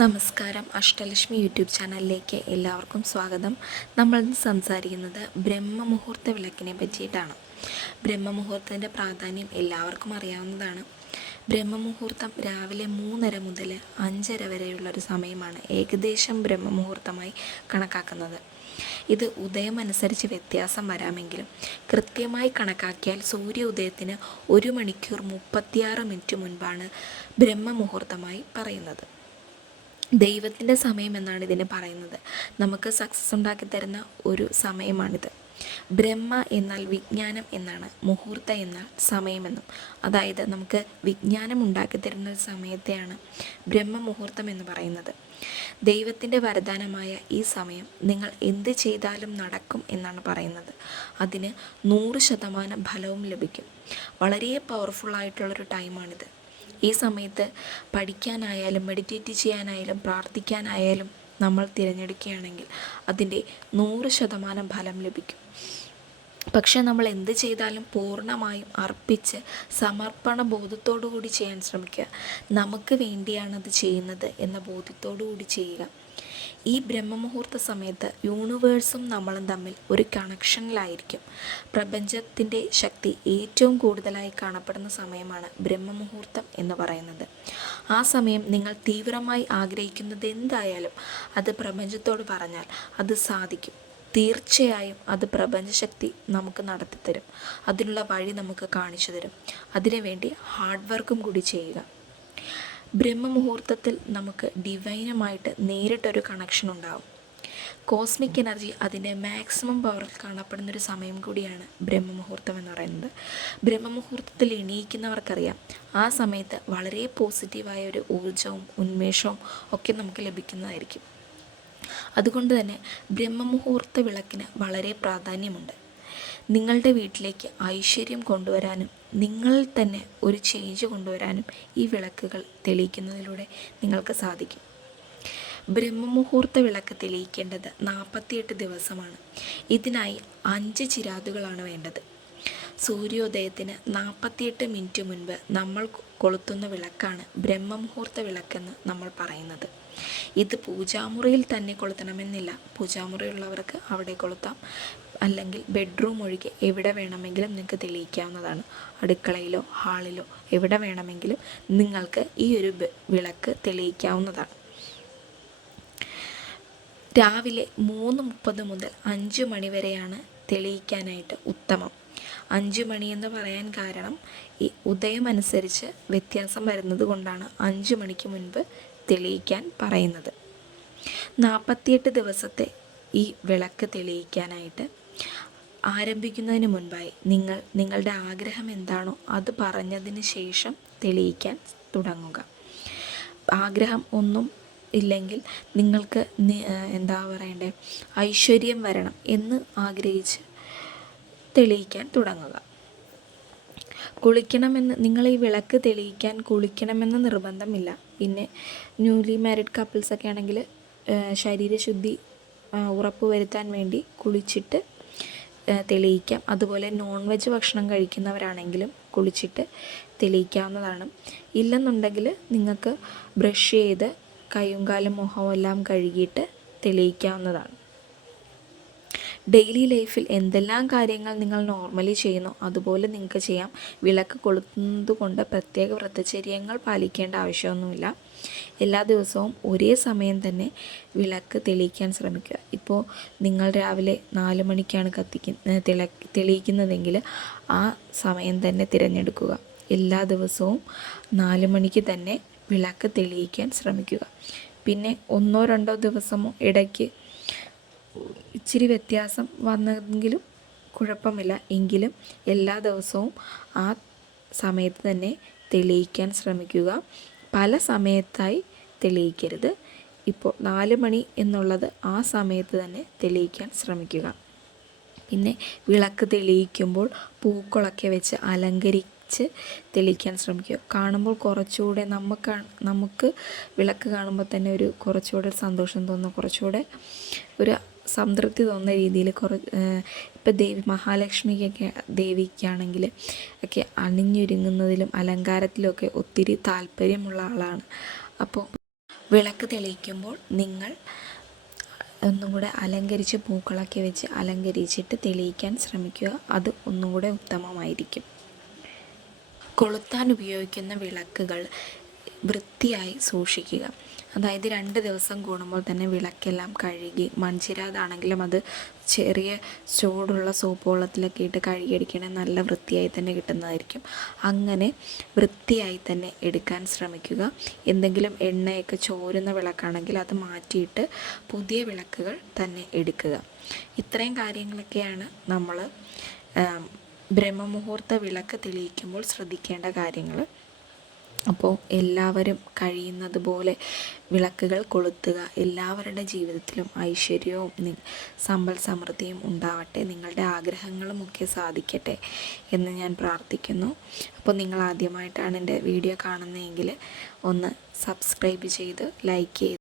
നമസ്കാരം. അഷ്ടലക്ഷ്മി യൂട്യൂബ് ചാനലിലേക്ക് എല്ലാവർക്കും സ്വാഗതം. നമ്മൾ ഇന്ന് സംസാരിക്കുന്നത് ബ്രഹ്മമുഹൂർത്ത വിളക്കിനെ പറ്റിയിട്ടാണ്. ബ്രഹ്മമുഹൂർത്തത്തിൻ്റെ പ്രാധാന്യം എല്ലാവർക്കും അറിയാവുന്നതാണ്. ബ്രഹ്മമുഹൂർത്തം രാവിലെ 3:30 മുതൽ 5:30 വരെയുള്ളൊരു സമയമാണ് ഏകദേശം ബ്രഹ്മമുഹൂർത്തമായി കണക്കാക്കുന്നത്. ഇത് ഉദയമനുസരിച്ച് വ്യത്യാസം വരാമെങ്കിലും കൃത്യമായി കണക്കാക്കിയാൽ സൂര്യോദയത്തിന് 1 മണിക്കൂർ 36 മിനിറ്റ് മുൻപാണ് ബ്രഹ്മമുഹൂർത്തമായി പറയുന്നത്. ദൈവത്തിൻ്റെ സമയം എന്നാണ് ഇതിനെ പറയുന്നത്. നമുക്ക് സക്സസ് ഉണ്ടാക്കി തരുന്ന ഒരു സമയമാണിത്. ബ്രഹ്മ എന്നാൽ വിജ്ഞാനം എന്നാണ്, മുഹൂർത്ത എന്നാൽ സമയമെന്നും. അതായത് നമുക്ക് വിജ്ഞാനം ഉണ്ടാക്കി തരുന്ന ഒരു സമയത്തെയാണ് ബ്രഹ്മമുഹൂർത്തം എന്ന് പറയുന്നത്. ദൈവത്തിൻ്റെ വരദാനമായ ഈ സമയം നിങ്ങൾ എന്ത് ചെയ്താലും നടക്കും എന്നാണ് പറയുന്നത്. അതിന് 100% ഫലവും ലഭിക്കും. വളരെ പവർഫുള്ളായിട്ടുള്ളൊരു ടൈമാണിത്. ഈ സമയത്ത് പഠിക്കാനായാലും മെഡിറ്റേറ്റ് ചെയ്യാനായാലും പ്രാർത്ഥിക്കാനായാലും നമ്മൾ തിരഞ്ഞെടുക്കുകയാണെങ്കിൽ അതിൻ്റെ 100% ഫലം ലഭിക്കും. പക്ഷെ നമ്മൾ എന്ത് ചെയ്താലും പൂർണ്ണമായും അർപ്പിച്ച് സമർപ്പണ ബോധത്തോടു കൂടി ചെയ്യാൻ ശ്രമിക്കുക. നമുക്ക് വേണ്ടിയാണത് ചെയ്യുന്നത് എന്ന ബോധ്യത്തോടു കൂടി ചെയ്യുക. ഈ ബ്രഹ്മമുഹൂർത്ത സമയത്ത് യൂണിവേഴ്സും നമ്മളും തമ്മിൽ ഒരു കണക്ഷനിലായിരിക്കും. പ്രപഞ്ചത്തിൻ്റെ ശക്തി ഏറ്റവും കൂടുതലായി കാണപ്പെടുന്ന സമയമാണ് ബ്രഹ്മമുഹൂർത്തം എന്ന് പറയുന്നത്. ആ സമയം നിങ്ങൾ തീവ്രമായി ആഗ്രഹിക്കുന്നത് എന്തായാലും അത് പ്രപഞ്ചത്തോട് പറഞ്ഞാൽ അത് സാധിക്കും. തീർച്ചയായും അത് പ്രപഞ്ചശക്തി നമുക്ക് നടത്തിത്തരും. അതിനുള്ള വഴി നമുക്ക് കാണിച്ചു തരും. അതിനുവേണ്ടി ഹാർഡ് വർക്കും കൂടി ചെയ്യുക. ബ്രഹ്മമുഹൂർത്തത്തിൽ നമുക്ക് ഡിവൈനുമായിട്ട് നേരിട്ടൊരു കണക്ഷൻ ഉണ്ടാകും. കോസ്മിക് എനർജി അതിൻ്റെ മാക്സിമം പവറിൽ കാണപ്പെടുന്നൊരു സമയം കൂടിയാണ് ബ്രഹ്മമുഹൂർത്തം എന്ന് പറയുന്നത്. ബ്രഹ്മമുഹൂർത്തത്തിൽ എണീക്കുന്നവർക്കറിയാം ആ സമയത്ത് വളരെ പോസിറ്റീവായ ഒരു ഊർജവും ഉന്മേഷവും ഒക്കെ നമുക്ക് ലഭിക്കുന്നതായിരിക്കും. അതുകൊണ്ട് തന്നെ ബ്രഹ്മമുഹൂർത്ത വിളക്കിന് വളരെ പ്രാധാന്യമുണ്ട്. നിങ്ങളുടെ വീട്ടിലേക്ക് ഐശ്വര്യം കൊണ്ടുവരാനും നിങ്ങളിൽ തന്നെ ഒരു ചേഞ്ച് കൊണ്ടുവരാനും ഈ വിളക്കുകൾ തെളിയിക്കുന്നതിലൂടെ നിങ്ങൾക്ക് സാധിക്കും. ബ്രഹ്മമുഹൂർത്ത വിളക്ക് തെളിയിക്കേണ്ടത് 48 ദിവസമാണ്. ഇതിനായി 5 ചിരാതുകളാണ് വേണ്ടത്. സൂര്യോദയത്തിന് 48 മിനിറ്റ് മുൻപ് നമ്മൾ കൊളുത്തുന്ന വിളക്കാണ് ബ്രഹ്മമുഹൂർത്ത വിളക്കെന്ന് നമ്മൾ പറയുന്നത്. ഇത് പൂജാമുറിയിൽ തന്നെ കൊളുത്തണമെന്നില്ല. പൂജാമുറിയുള്ളവർക്ക് അവിടെ കൊളുത്താം. അല്ലെങ്കിൽ ബെഡ്റൂം ഒഴികെ എവിടെ വേണമെങ്കിലും നിങ്ങൾക്ക് തെളിയിക്കാവുന്നതാണ്. അടുക്കളയിലോ ഹാളിലോ എവിടെ വേണമെങ്കിലും നിങ്ങൾക്ക് ഈ ഒരു വിളക്ക് തെളിയിക്കാവുന്നതാണ്. രാവിലെ 3:30 മുതൽ 5 മണി വരെയാണ് തെളിയിക്കാനായിട്ട് ഉത്തമം. 5 മണി എന്ന് പറയാൻ കാരണം ഈ ഉദയമനുസരിച്ച് വ്യത്യാസം വരുന്നത് കൊണ്ടാണ് 5 മണിക്ക് മുൻപ് തെളിയിക്കാൻ പറയുന്നത്. 48 ദിവസത്തെ ഈ വിളക്ക് തെളിയിക്കാനായിട്ട് ആരംഭിക്കുന്നതിന് മുൻപായി നിങ്ങളുടെ ആഗ്രഹം എന്താണോ അത് പറഞ്ഞതിന് ശേഷം തെളിയിക്കാൻ തുടങ്ങുക. ആഗ്രഹം ഒന്നും ഇല്ലെങ്കിൽ നിങ്ങൾക്ക് ഐശ്വര്യം വരണം എന്ന് ആഗ്രഹിച്ച് തെളിയിക്കാൻ തുടങ്ങുക. കുളിക്കണമെന്ന് നിങ്ങൾ ഈ വിളക്ക് തെളിയിക്കാൻ കുളിക്കണമെന്ന് നിർബന്ധമില്ല. പിന്നെ ന്യൂലി മാരിഡ് കപ്പിൾസൊക്കെ ആണെങ്കിൽ ശരീരശുദ്ധി ഉറപ്പ് വരുത്താൻ വേണ്ടി കുളിച്ചിട്ട് തെളിയിക്കാം. അതുപോലെ നോൺ വെജ് ഭക്ഷണം കഴിക്കുന്നവരാണെങ്കിലും കുളിച്ചിട്ട് തെളിയിക്കാവുന്നതാണ്. ഇല്ലെന്നുണ്ടെങ്കിൽ നിങ്ങൾക്ക് ബ്രഷ് ചെയ്ത് കൈയും കാലും മുഖവും എല്ലാം കഴുകിയിട്ട് തെളിയിക്കാവുന്നതാണ്. ഡെയിലി ലൈഫിൽ എന്തെല്ലാം കാര്യങ്ങൾ നിങ്ങൾ നോർമലി ചെയ്യുന്നു അതുപോലെ നിങ്ങൾക്ക് ചെയ്യാം. വിളക്ക് കൊളുത്തുന്നത് കൊണ്ട് പ്രത്യേക വ്രതചര്യങ്ങൾ പാലിക്കേണ്ട ആവശ്യമൊന്നുമില്ല. എല്ലാ ദിവസവും ഒരേ സമയം തന്നെ വിളക്ക് തെളിയിക്കാൻ ശ്രമിക്കുക. ഇപ്പോൾ നിങ്ങൾ രാവിലെ 4 മണിക്കാണ് തെളിയിക്കുന്നതെങ്കിൽ ആ സമയം തന്നെ തിരഞ്ഞെടുക്കുക. എല്ലാ ദിവസവും 4 മണിക്ക് തന്നെ വിളക്ക് തെളിയിക്കാൻ ശ്രമിക്കുക. പിന്നെ 1-2 ദിവസമോ ഇടയ്ക്ക് ഇച്ചിരി വ്യത്യാസം വന്നെങ്കിലും കുഴപ്പമില്ല. എങ്കിലും എല്ലാ ദിവസവും ആ സമയത്ത് തന്നെ തെളിയിക്കാൻ ശ്രമിക്കുക. പല സമയത്തായി തെളിയിക്കരുത്. ഇപ്പോൾ 4 മണി എന്നുള്ളത് ആ സമയത്ത് തന്നെ തെളിയിക്കാൻ ശ്രമിക്കുക. പിന്നെ വിളക്ക് തെളിയിക്കുമ്പോൾ പൂക്കളൊക്കെ വെച്ച് അലങ്കരിച്ച് തെളിയിക്കാൻ ശ്രമിക്കുക. കാണുമ്പോൾ കുറച്ചുകൂടെ നമുക്ക് വിളക്ക് കാണുമ്പോൾ തന്നെ ഒരു കുറച്ചുകൂടെ സന്തോഷം തോന്നുന്നു, കുറച്ചുകൂടെ ഒരു സംതൃപ്തി തോന്നുന്ന രീതിയിൽ ഇപ്പോൾ ദേവിക്കാണെങ്കിൽ ഒക്കെ അണിഞ്ഞൊരുങ്ങുന്നതിലും അലങ്കാരത്തിലുമൊക്കെ ഒത്തിരി താല്പര്യമുള്ള ആളാണ്. അപ്പോൾ വിളക്ക് തെളിയിക്കുമ്പോൾ നിങ്ങൾ ഒന്നും കൂടെ അലങ്കരിച്ച് പൂക്കളൊക്കെ വെച്ച് അലങ്കരിച്ചിട്ട് തെളിയിക്കാൻ ശ്രമിക്കുക. അത് ഒന്നും കൂടെ ഉത്തമമായിരിക്കും. കൊളുത്താൻ ഉപയോഗിക്കുന്ന വിളക്കുകൾ വൃത്തിയായി സൂക്ഷിക്കുക. അതായത് 2 ദിവസം കൂടുമ്പോൾ തന്നെ വിളക്കെല്ലാം കഴുകി, മൺചിരാതാണെങ്കിലും അത് ചെറിയ ചൂടുള്ള സോപ്പ് വെള്ളത്തിലൊക്കെ ഇട്ട് കഴുകിയെടുക്കണേ നല്ല വൃത്തിയായി തന്നെ കിട്ടുന്നതായിരിക്കും. അങ്ങനെ വൃത്തിയായി തന്നെ എടുക്കാൻ ശ്രമിക്കുക. എന്തെങ്കിലും എണ്ണയൊക്കെ ചോരുന്ന വിളക്കാണെങ്കിൽ അത് മാറ്റിയിട്ട് പുതിയ വിളക്കുകൾ തന്നെ എടുക്കുക. ഇത്രയും കാര്യങ്ങളൊക്കെയാണ് നമ്മൾ ബ്രഹ്മമുഹൂർത്ത വിളക്ക് തെളിയിക്കുമ്പോൾ ശ്രദ്ധിക്കേണ്ട കാര്യങ്ങൾ. അപ്പോൾ എല്ലാവരും കഴിയുന്നത് പോലെ വിളക്കുകൾ കൊളുത്തുക. എല്ലാവരുടെ ജീവിതത്തിലും ഐശ്വര്യവും സമ്പൽ സമൃദ്ധിയും ഉണ്ടാവട്ടെ. നിങ്ങളുടെ ആഗ്രഹങ്ങളുമൊക്കെ സാധിക്കട്ടെ എന്ന് ഞാൻ പ്രാർത്ഥിക്കുന്നു. അപ്പോൾ നിങ്ങൾ ആദ്യമായിട്ടാണ് എൻ്റെ വീഡിയോ കാണുന്നതെങ്കിൽ ഒന്ന് സബ്സ്ക്രൈബ് ചെയ്ത് ലൈക്ക് ചെയ്ത്